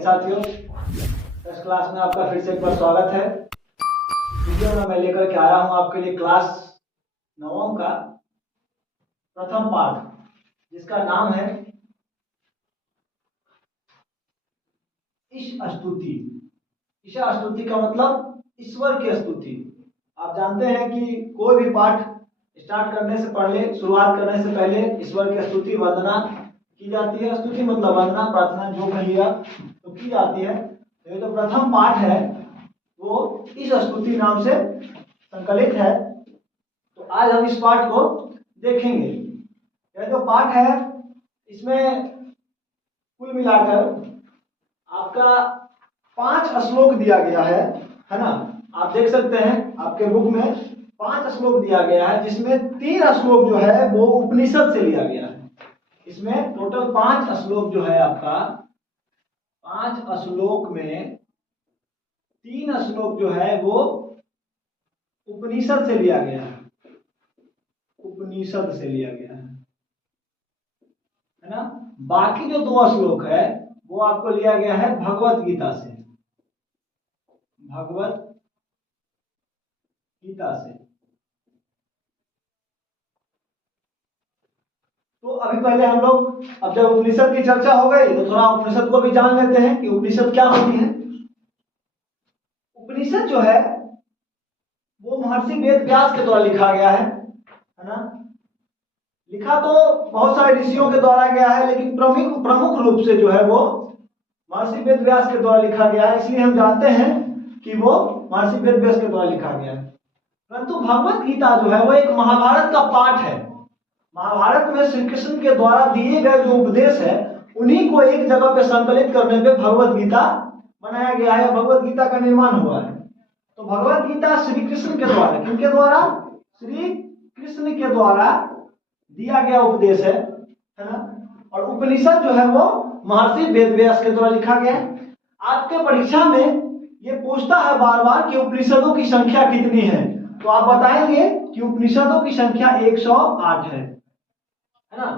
साथियों, first class में आपका फिर से एक बार स्वागत है। वीडियो में मैं लेकर के आ रहा हूं आपके लिए क्लास 9वीं का प्रथम पाठ, जिसका नाम है ईश स्तुति। ईशा स्तुति का मतलब ईश्वर की स्तुति। आप जानते हैं कि कोई भी पाठ स्टार्ट करने से पहले, शुरुआत करने से पहले ईश्वर की स्तुति वंदना की जाती है। स्तुति मतलब वंदना, प्रार्थना जो कहिएगा तो की जाती है। तो ये जो प्रथम पाठ है वो इस स्तुति नाम से संकलित है। तो आज हम इस पाठ को देखेंगे। यह जो पाठ है इसमें कुल मिलाकर आपका 5 श्लोक दिया गया है ना। आप देख सकते हैं आपके बुक में 5 श्लोक दिया गया है, जिसमें 3 श्लोक जो है वो उपनिषद से लिया गया है। इसमें टोटल 5 श्लोक जो है आपका, 5 श्लोक में 3 श्लोक जो है वो उपनिषद से लिया गया है। उपनिषद से लिया गया है ना। बाकी जो 2 श्लोक है वो आपको लिया गया है भगवत गीता से। भगवत गीता से। तो अभी पहले हम लोग, अब जब उपनिषद की चर्चा हो गई तो थोड़ा उपनिषद को भी जान लेते हैं कि उपनिषद क्या होती है। उपनिषद जो है वो महर्षि वेद व्यास के द्वारा लिखा गया है ना। लिखा तो बहुत सारे ऋषियों के द्वारा गया है, लेकिन प्रमुख रूप से जो है वो महर्षि वेद व्यास के द्वारा लिखा गया है। इसलिए हम जानते हैं कि वो महर्षि वेद व्यास के द्वारा लिखा गया है। परंतु भगवत गीता जो है वो एक महाभारत का पाठ है। महाभारत में श्री कृष्ण के द्वारा दिए गए जो उपदेश है उन्हीं को एक जगह पे संकलित करने पे भगवत गीता बनाया गया है, भगवत गीता का निर्माण हुआ है। तो भगवत गीता श्री कृष्ण के द्वारा, किनके द्वारा? श्री कृष्ण के द्वारा दिया गया उपदेश है ना। और उपनिषद जो है वो महर्षि वेद व्यास के द्वारा लिखा गया है। आपके परीक्षा में ये पूछता है बार बार कि उपनिषदों की संख्या कितनी है, तो आप बताएंगे कि उपनिषदों की संख्या 108 है ना।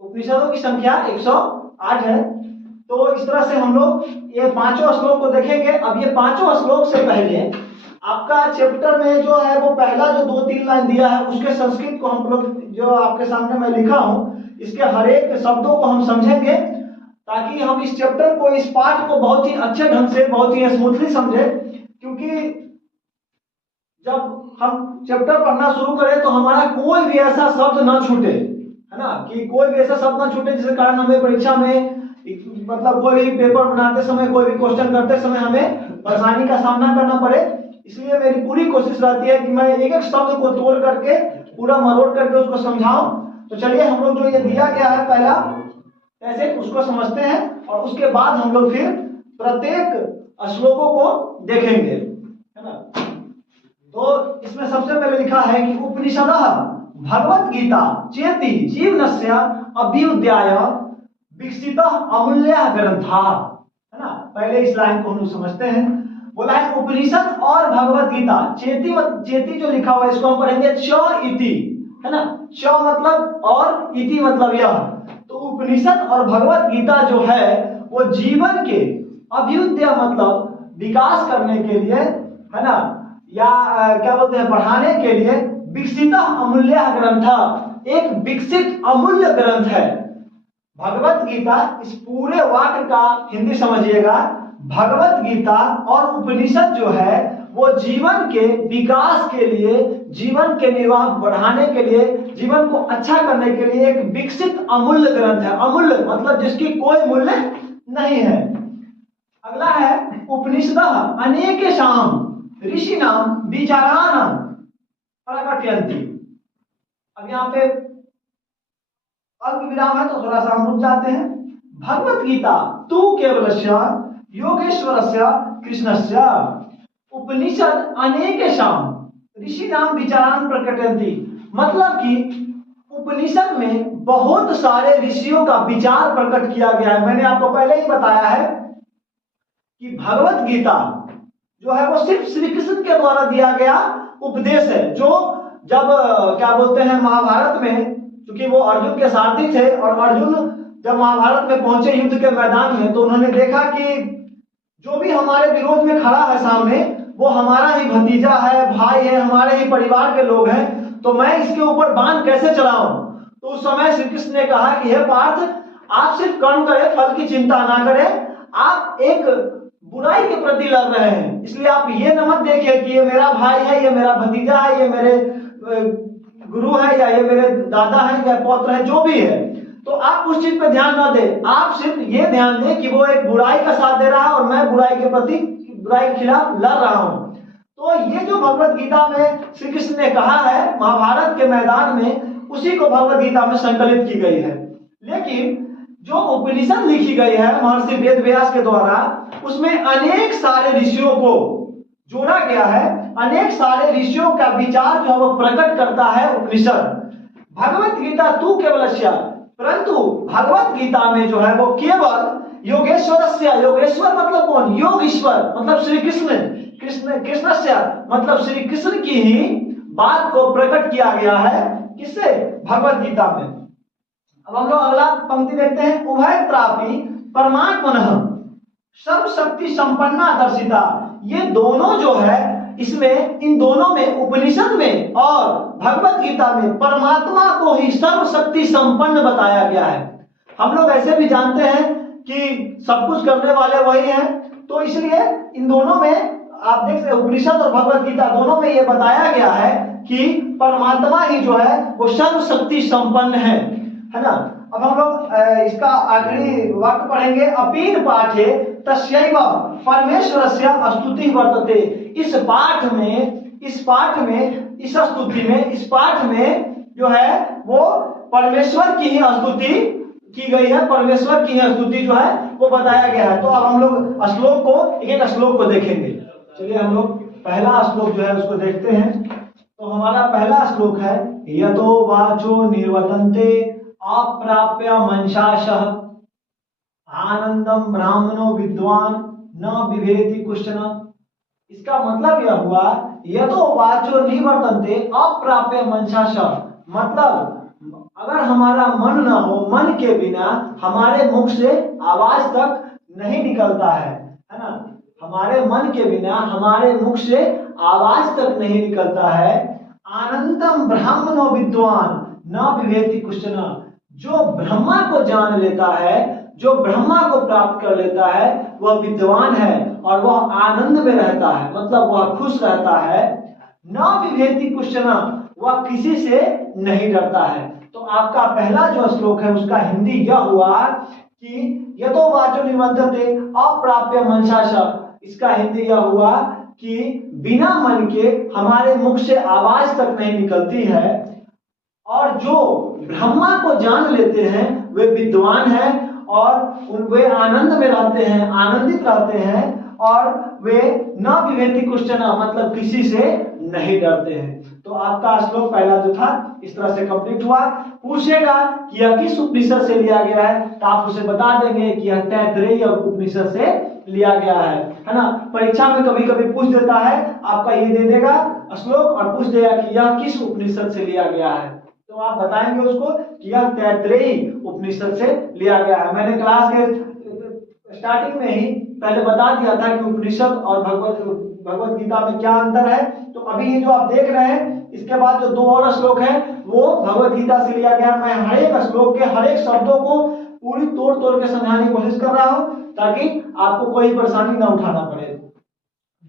उपनिषदों की संख्या 108 है। तो इस तरह से हम लोग ये 5 श्लोक को देखेंगे। अब ये 5 श्लोक से पहले आपका चैप्टर में जो है वो पहला जो 2-3 लाइन दिया है उसके संस्कृत को हम लोग, जो आपके सामने मैं लिखा हूं, इसके हर एक शब्दों को हम समझेंगे, ताकि हम इस चैप्टर को, इस पाठ को बहुत ही अच्छे ढंग से, बहुत ही स्मूथली समझे। क्योंकि जब हम चैप्टर पढ़ना शुरू करें तो हमारा कोई भी ऐसा शब्द ना छूटे, है ना, कि कोई भी ऐसा शब्द ना छूटे जिसके कारण हमें परीक्षा में, मतलब कोई भी पेपर बनाते समय, कोई भी क्वेश्चन करते समय हमें परेशानी का सामना करना पड़े। इसलिए मेरी पूरी कोशिश रहती है कि मैं एक एक शब्द को तोड़ करके, पूरा मरोड़ करके उसको समझाऊं। तो चलिए हम लोग जो ये दिया गया है पहला ऐसे उसको समझते हैं, और उसके बाद हम लोग फिर प्रत्येक श्लोकों को देखेंगे, है ना। तो इसमें सबसे पहले लिखा है कि उपनिषदः भगवत गीता चेति जीवनस्य अभ्युदयाय विकसितः अमूल्य ग्रंथा, है ना। पहले इस लाइन को हम लोग समझते हैं। बोला है उपनिषद और भगवत गीता। चेति जो लिखा हुआ है इसको हम पढ़ेंगे च इति, है ना। च मतलब और, इति मतलब यह। तो उपनिषद और भगवत गीता जो है वो जीवन के अभ्युदय मतलब विकास करने के लिए, है ना, या क्या बोलते हैं, बढ़ाने के लिए, विकसित अमूल्य ग्रंथ, एक विकसित अमूल्य ग्रंथ है भगवत गीता। इस पूरे वाक्य का हिंदी समझिएगा। भगवत गीता और उपनिषद जो है वो जीवन के विकास के लिए, जीवन के निर्वाह बढ़ाने के लिए, जीवन को अच्छा करने के लिए एक विकसित अमूल्य ग्रंथ है। अमूल्य मतलब जिसकी कोई मूल्य नहीं है। अगला है उपनिषदः अनेकेषां ऋषीणां विचाराणां प्रकटयन्ति। अब यहाँ पे अल्प विराम है तो थोड़ा सा हम रुक जाते हैं। भगवत गीता तु केवलस्य योगेश्वरस्य कृष्णस्य उपनिषद अनेकेषां ऋषीणां विचारान् प्रकटयन्ति। मतलब कि उपनिषद में बहुत सारे ऋषियों का विचार प्रकट किया गया है। मैंने आपको पहले ही बताया है कि भगवत गीता जो है वो सिर्फ श्री कृष्ण के द्वारा दिया गया उपदेश है। जो जब क्या बोलते हैं महाभारत में, क्योंकि वो अर्जुन के सारथी थे और अर्जुन जब महाभारत में पहुंचे युद्ध के मैदान में, तो उन्होंने देखा कि जो भी हमारे विरोध में खड़ा है सामने, वो हमारा ही भतीजा है, भाई है, हमारे ही परिवार के लोग हैं, तो मैं इसके ऊपर बाण कैसे चलाऊं। तो उस समय श्री कृष्ण ने कहा कि हे पार्थ, आप सिर्फ कर्म करें, फल की चिंता ना करें, आप एक बुराई के प्रति लड़ रहे हैं, इसलिए आप ये न मत देखिए कि ये मेरा भाई है, ये मेरा भतीजा है, ये मेरे गुरु है, या ये मेरे दादा है, या पौत्र है, जो भी है, तो आप उस चीज पे ध्यान ना दें। आप सिर्फ ये ध्यान दें कि वो एक बुराई का साथ दे रहा है और मैं बुराई के प्रति, बुराई के खिलाफ लड़ रहा हूं। तो ये जो भगवत गीता में श्री कृष्ण ने कहा है महाभारत के मैदान में, उसी को भगवत गीता में संकलित की गई है। लेकिन जो उपनिषद लिखी गई है महर्षि वेद व्यास के द्वारा, उसमें अनेक सारे ऋषियों को जोड़ा गया है, अनेक सारे ऋषियों का विचार जो है वो प्रकट करता है उपनिषद। भगवत गीता तू केवलस्य, परंतु भगवत गीता में जो है वो केवल योगेश्वरस्य, योगेश्वर मतलब कौन, योग ईश्वर मतलब श्री कृष्ण, कृष्णस्य मतलब श्री कृष्ण की ही बात को प्रकट किया गया है। किससे, भगवत गीता में। अब हम लोग अगला पंक्ति देखते हैं, उभय त्रापि परमात्मनः सर्वशक्ति संपन्ना दर्शिता। ये दोनों जो है इसमें, इन दोनों में, उपनिषद में और भगवत गीता में परमात्मा को ही सर्वशक्ति संपन्न बताया गया है। हम लोग ऐसे भी जानते हैं कि सब कुछ करने वाले वही हैं, तो इसलिए इन दोनों में आप देख सकते, उपनिषद और भगवत गीता दोनों में ये बताया गया है कि परमात्मा ही जो है वो सर्वशक्ति संपन्न है ना। अब हम लोग इसका आखिरी वाक्य पढ़ेंगे, अपीन पाठे तस्यैव परमेश्वरस्य स्तुति वर्तते। इस पाठ में, इस स्तुति में, इस पाठ में जो है वो परमेश्वर की ही स्तुति की गई है, परमेश्वर की ही स्तुति जो है वो बताया गया है। तो अब हम लोग श्लोक को, एक एक श्लोक को देखेंगे। चलिए हम लोग पहला श्लोक जो है उसको देखते हैं। तो हमारा पहला श्लोक है, यतो वाचो निर्वर्तन्ते अप्राप्य मंशाशः आनंदम ब्राह्मणो विद्वान न विभेति कुश्चन। इसका मतलब यह हुआ, यतो वाचो निवर्तन्ते अप्राप्य मंशाशः, मतलब अगर हमारा मन ना हो, मन के बिना हमारे मुख से आवाज तक नहीं निकलता है ना, हमारे मन के बिना हमारे मुख से आवाज तक नहीं निकलता है। आनंदम ब्राह्मणो विद्वान न विभेति कुश्चन, जो ब्रह्मा को जान लेता है, जो ब्रह्मा को प्राप्त कर लेता है, वह विद्वान है और वह आनंद में रहता है, मतलब वह खुश रहता है। न विभेति कुश्चन, वह किसी से नहीं डरता है। तो आपका पहला जो श्लोक है उसका हिंदी यह हुआ कि यतो वाचो निवर्तन्ते अप्राप्य मंशाशः, इसका हिंदी यह हुआ कि बिना मन के हमारे मुख से आवाज तक नहीं निकलती है, और जो ब्रह्मा को जान लेते हैं वे विद्वान हैं और वे आनंद में रहते हैं, आनंदित रहते हैं, और वे न विभेति कुश्चन, मतलब किसी से नहीं डरते हैं। तो आपका श्लोक पहला जो था इस तरह से कंप्लीट हुआ। पूछेगा कि यह किस उपनिषद से लिया गया है, तो आप उसे बता देंगे कि यह तैत्तिरीय उपनिषद से लिया गया है ना। परीक्षा में कभी कभी पूछ देता है, आपका ये दे देगा श्लोक और पूछ देगा कि यह किस उपनिषद से लिया गया है, तो आप बताएंगे उसको कि यह तैत्तिरीय उपनिषद से लिया गया है। मैंने क्लास के स्टार्टिंग में ही पहले बता दिया था कि उपनिषद और भगवत गीता में क्या अंतर है। तो अभी ये जो आप देख रहे हैं, इसके बाद जो 2 और श्लोक है वो भगवत गीता से लिया गया। मैं हर एक श्लोक के हर एक शब्दों को पूरी तोड़ तोड़ के समझाने की कोशिश कर रहा हूं ताकि आपको कोई परेशानी ना उठाना पड़े।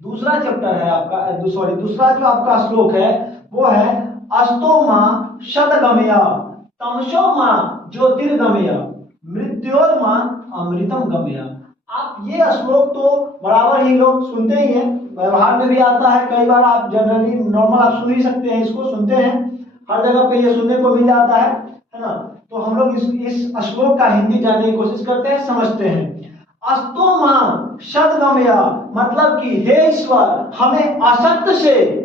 दूसरा चैप्टर है आपका, दूसरा जो आपका श्लोक है वो है अस्तोमा शतगमय तमसोमा ज्योतिर्गमय मृत्योर्मा अमृतम गमय। आप ये श्लोक तो बराबर ही लोग सुनते ही हैं, व्यवहार में भी आता है, कई बार आप जनरली नॉर्मल आप सुन ही सकते हैं, इसको सुनते हैं, हर जगह पे ये सुनने को मिल जाता है ना। तो हम लोग इस श्लोक का हिंदी जानने की कोशिश करते हैं, समझते हैं। अस्तोमा शतगमय मतलब कि हे ईश्वर, हमें असत्य से,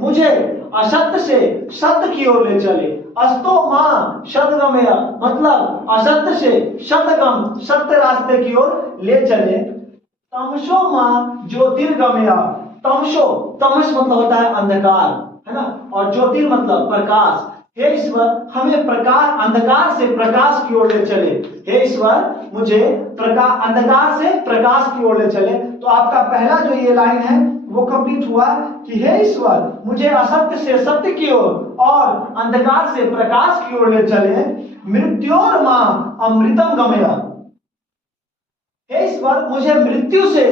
मुझे असत्य से सत्य की ओर ले चले। अस्तो मां शतगमय मतलब असत्य से शतगम, सत्य रास्ते की ओर ले चले। तमसो मां ज्योतिर्गमय, तमसो, तमस मतलब होता है अंधकार है ना, और ज्योतिर मतलब प्रकाश। हे ईश्वर हमें प्रकाश अंधकार से प्रकाश की ओर ले चले। हे ईश्वर मुझे अंधकार से प्रकाश की ओर ले चले। तो आपका पहला जो ये लाइन है वो कंप्लीट हुआ कि हे ईश्वर मुझे असत्य से सत्य की ओर और अंधकार से प्रकाश की ओर ले चले। मृत्योर मां अमृतम गमया। हे ईश्वर मुझे मृत्यु से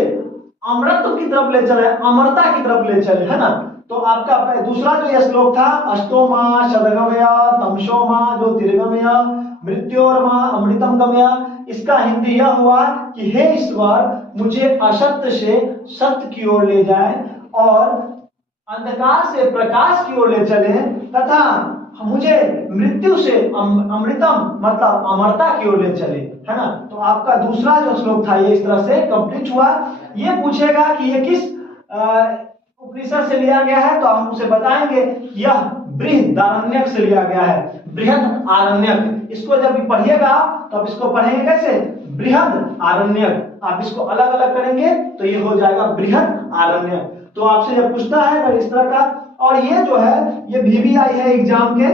अमृत की तरफ ले चले, अमरता की तरफ ले चले, है ना। तो आपका दूसरा जो ये श्लोक था, अष्टोमा शतगमया तमसोमा ज्योतिर्गमया मृत्योर्मा अमृतम गमया, इसका हिंदी यह हुआ कि हे ईश्वर मुझे असत्य से सत्य की ओर ले जाए और अंधकार से प्रकाश की ओर ले चले तथा मुझे मृत्यु से अमृतम मतलब अमरता की ओर ले चले, है ना। तो आपका दूसरा जो श्लोक था ये इस तरह से कंप्लीट हुआ। ये पूछेगा कि ये किस उपनिषद से लिया गया है, तो हम उसे बताएंगे यह बृहदारण्यक से लिया गया है। बृहदारण्यक, इसको जब भी पढ़िएगा तो आप इसको पढ़ेंगे कैसे, बृहदारण्यक। आप इसको अलग अलग करेंगे तो ये हो जाएगा बृहदारण्यक। तो आपसे जब पूछता है अगर इस तरह का, और ये जो है ये VBI है एग्जाम के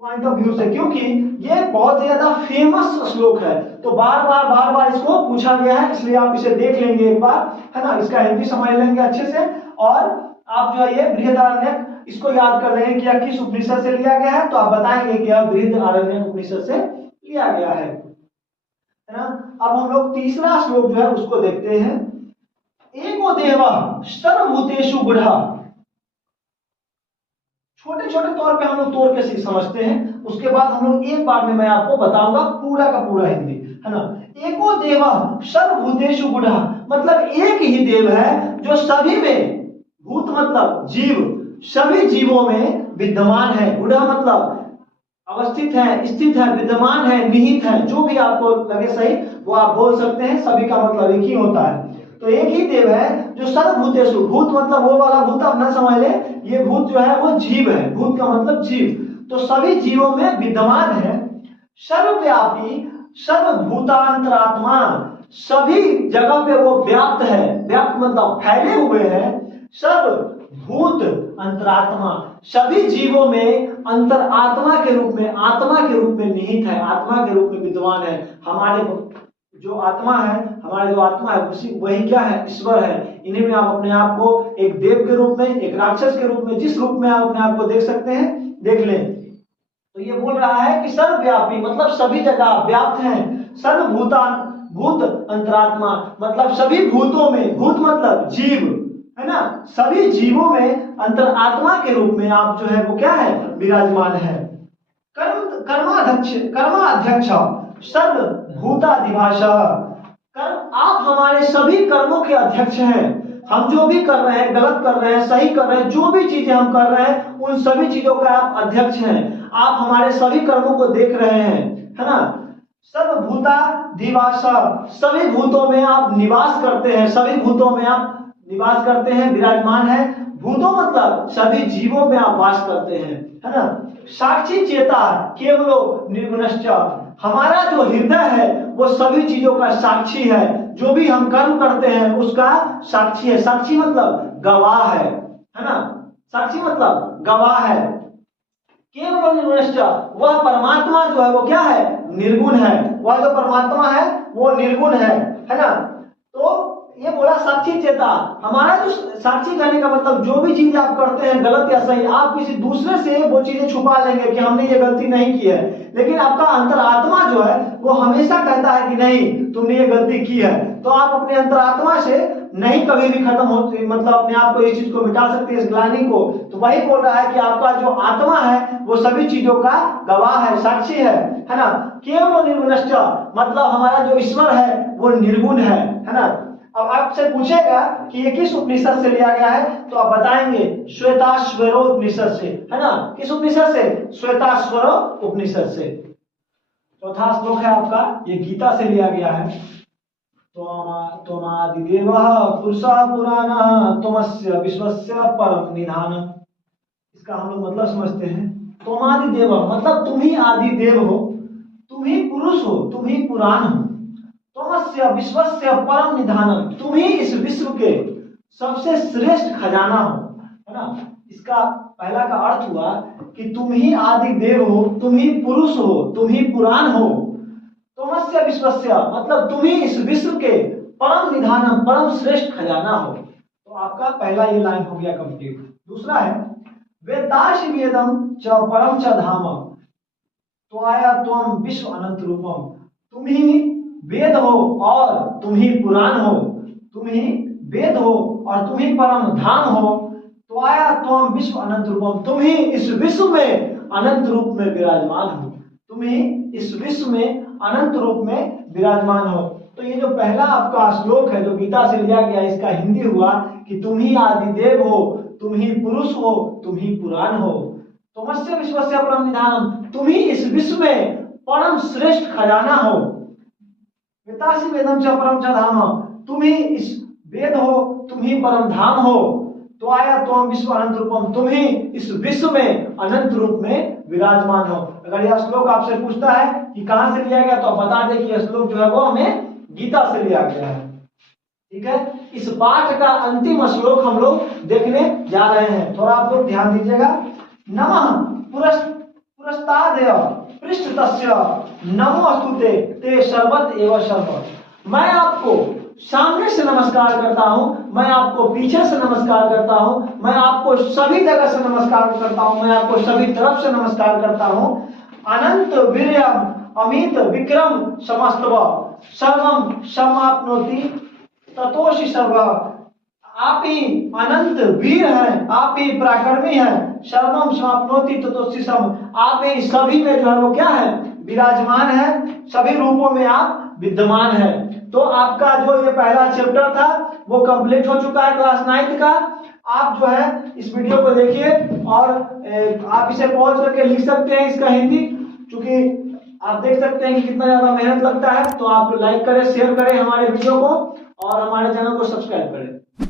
पॉइंट ऑफ व्यू से, क्योंकि ये बहुत ज्यादा फेमस श्लोक है, तो बार बार इसको पूछा गया है, इसलिए आप इसे देख लेंगे एक बार, है ना। इसका हिंदी समझ लेंगे अच्छे से और आप जो है ये बृहदारण्यक इसको याद कर लेंगे कि यह किस उपनिषद से लिया गया है, तो आप बताएंगे कि यह बृहदारण्यक उपनिषद से लिया गया है ना। अब हम लोग तीसरा श्लोक जो है उसको देखते हैं। एको देवः सर्वभूतेषु गुढ़ः। छोटे छोटे तौर पे हम लोग तोड़ के समझते हैं, उसके बाद हम लोग एक बार में मैं आपको बताऊंगा पूरा का पूरा हिंदी, है ना। एको देवः सर्वभूतेषु गुढ़ः, मतलब एक ही देव है जो सभी में, भूत मतलब जीव, सभी जीवों में विद्यमान है। गुढ़ मतलब अवस्थित है, स्थित है, विद्यमान है, निहित है, जो भी आपको लगे सही वो आप बोल सकते हैं, सभी का मतलब एक ही होता है। तो एक ही देव है जो सर्वभूतेषु, भूत मतलब वो वाला भूत आप ना समझ ले, ये भूत जो है वो जीव है, भूत का मतलब जीव, तो सभी जीवों में विद्यमान है। सर्वव्यापी सर्वभूतांतरात्मा, सभी जगह पे वो व्याप्त है, व्याप्त मतलब फैले हुए हैं। सर्वभूत अंतरात्मा, सभी जीवों में अंतरात्मा के रूप में, आत्मा के रूप में निहित है, आत्मा के रूप में विद्यमान है। हमारे जो आत्मा है, हमारे जो आत्मा है उसी वही क्या है, ईश्वर है। इन्हीं में आप अपने आप को एक देव के रूप में, एक राक्षस के रूप में, जिस रूप में आप अपने आप को देख सकते हैं देख लें। तो ये बोल रहा है कि सर्वव्यापी मतलब सभी जगह व्याप्त हैं। सर्वभूतान, भूत अंतरात्मा मतलब सभी भूतों में, भूत मतलब जीव, है ना, सभी जीवों में अंतरात्मा के रूप में आप जो है वो क्या है, विराजमान है। कर्माध्यक्ष सर्वभूताधिवास, आप हमारे सभी कर्मों के अध्यक्ष हैं। हम जो भी कर रहे हैं, गलत कर रहे हैं, सही कर रहे हैं, जो भी चीजें हम कर रहे हैं उन सभी चीजों का आप अध्यक्ष हैं। आप हमारे सभी कर्मों को देख रहे हैं, है ना। सर्वभूताधिवास, सभी भूतों में आप निवास करते हैं, सभी भूतों में आप निवास करते हैं, विराजमान है। भूतों मतलब सभी जीवों में आप वास करते हैं, है ना। साक्षी चेता केवलो निर्गुणश्च, हमारा जो हृदय है वो सभी चीजों का साक्षी है, जो भी हम कर्म करते हैं उसका साक्षी है। साक्षी मतलब गवाह है ना, साक्षी मतलब गवाह है। केवल निर्गुणश्च, वह परमात्मा जो है वो क्या है, निर्गुण है। वह जो परमात्मा है वो निर्गुण है ना। तो ये बोला साक्षी चेता, हमारा जो साक्षी कहने का मतलब जो भी चीज आप करते हैं गलत या सही, आप किसी दूसरे से वो चीजें छुपा लेंगे कि हमने ये गलती नहीं की है, लेकिन आपका अंतरात्मा जो है वो हमेशा कहता है कि नहीं तुमने ये गलती की है। तो आप अपने अंतरात्मा से नहीं कभी भी खत्म हो, मतलब अपने आप को इस चीज को मिटा सकते हैं, इस ग्लानि को। तो वही बोल रहा है कि आपका जो आत्मा है वो सभी चीजों का गवाह है, साक्षी है ना। केवल निर्गुणश्च मतलब हमारा जो ईश्वर है वो निर्गुण है ना। अब आपसे पूछेगा कि ये किस उपनिषद से लिया गया है, तो आप बताएंगे श्वेताश्वरो उपनिषद से, है ना। किस उपनिषद से, श्वेताश्वरो उपनिषद से। चौथा श्लोक है आपका, ये गीता से लिया गया है। त्वमादिदेवः पुरुषः पुराणः त्वमस्य विश्वस्य परम निधानम्। इसका हम लोग मतलब समझते हैं। त्वमादिदेव मतलब तुम ही आदि देव हो, तुम ही पुरुष हो, तुम ही पुराण हो। त्वमस्य विश्वस्य परम निधानम्, तुम ही इस विश्व के सबसे श्रेष्ठ खजाना हो, है ना। इसका पहला का अर्थ हुआ कि तुम ही आदि देव हो, तुम ही पुरुष हो, तुम ही पुराण हो, तुमस्य विश्वस्य, मतलब तुम ही इस विश्व के परम निधानम, परम श्रेष्ठ खजाना हो। तो आपका पहला ये लाइन हो गया कंप्लीट। दूसरा है वेदाश वेदम च परम च धाम, तो आया त्वम विश्व अनंत रूपम, तुम ही वेद हो और तुम ही पुराण हो, तुम ही वेद हो और तुम ही परम धाम हो, तो आया त्वम विश्व अनंत रूपम, तुम ही इस विश्व में अनंत रूप में विराजमान हो, तुम ही इस विश्व में अनंत रूप में विराजमान हो। तो ये जो पहला आपका श्लोक है जो गीता से लिया गया, इसका हिंदी हुआ कि तुम ही आदिदेव हो, तुम ही पुरुष हो, तुम ही पुराण हो, तुमस्य विश्वस्य परम निधानम, तुम ही इस विश्व में परम श्रेष्ठ खजाना हो, वेदासी वेदम च परम च धाम, तुम ही इस वेद हो, तुम ही परम धाम हो, तो आया तुम विश्व अनंत रूपम, तुम ही इस विश्व में अनंत रूप में विराजमान हो। अगर यह श्लोक आपसे पूछता है कि कहां से लिया गया, तो आप बता दें कि यह श्लोक जो है वो हमें गीता से लिया गया है। ठीक है, इस पाठ का अंतिम श्लोक हम लोग देखने जा रहे हैं, थोड़ा आप लोग ध्यान दीजिएगा। नमः पुरस्तादेय पृष्ठतस्य नमोस्तुते ते सर्वत एव सर्व, मैं आपको सामने से नमस्कार करता हूं, मैं आपको पीछे से नमस्कार करता हूं, मैं आपको सभी जगह से नमस्कार करता हूं, मैं आपको सभी तरफ से नमस्कार करता हूं। अनंत वीर्यम अमित विक्रम समस्तव सर्वम समाप्नोति ततोषि सर्व, आप ही अनंत वीर हैं, आप ही पराक्रमी हैं, सर्वम समाप्नोति ततोषि सर्व, आप ही सभी में जो है वो क्या है, विराजमान है, सभी रूपों में आप विद्यमान है। तो आपका जो ये पहला चैप्टर था वो कंप्लीट हो चुका है क्लास 9 का। आप जो है इस वीडियो को देखिए और आप इसे पॉज करके लिख सकते हैं इसका हिंदी, क्योंकि आप देख सकते हैं कि कितना ज्यादा मेहनत लगता है। तो आप लाइक करें, शेयर करें हमारे वीडियो को और हमारे चैनल को सब्सक्राइब करें।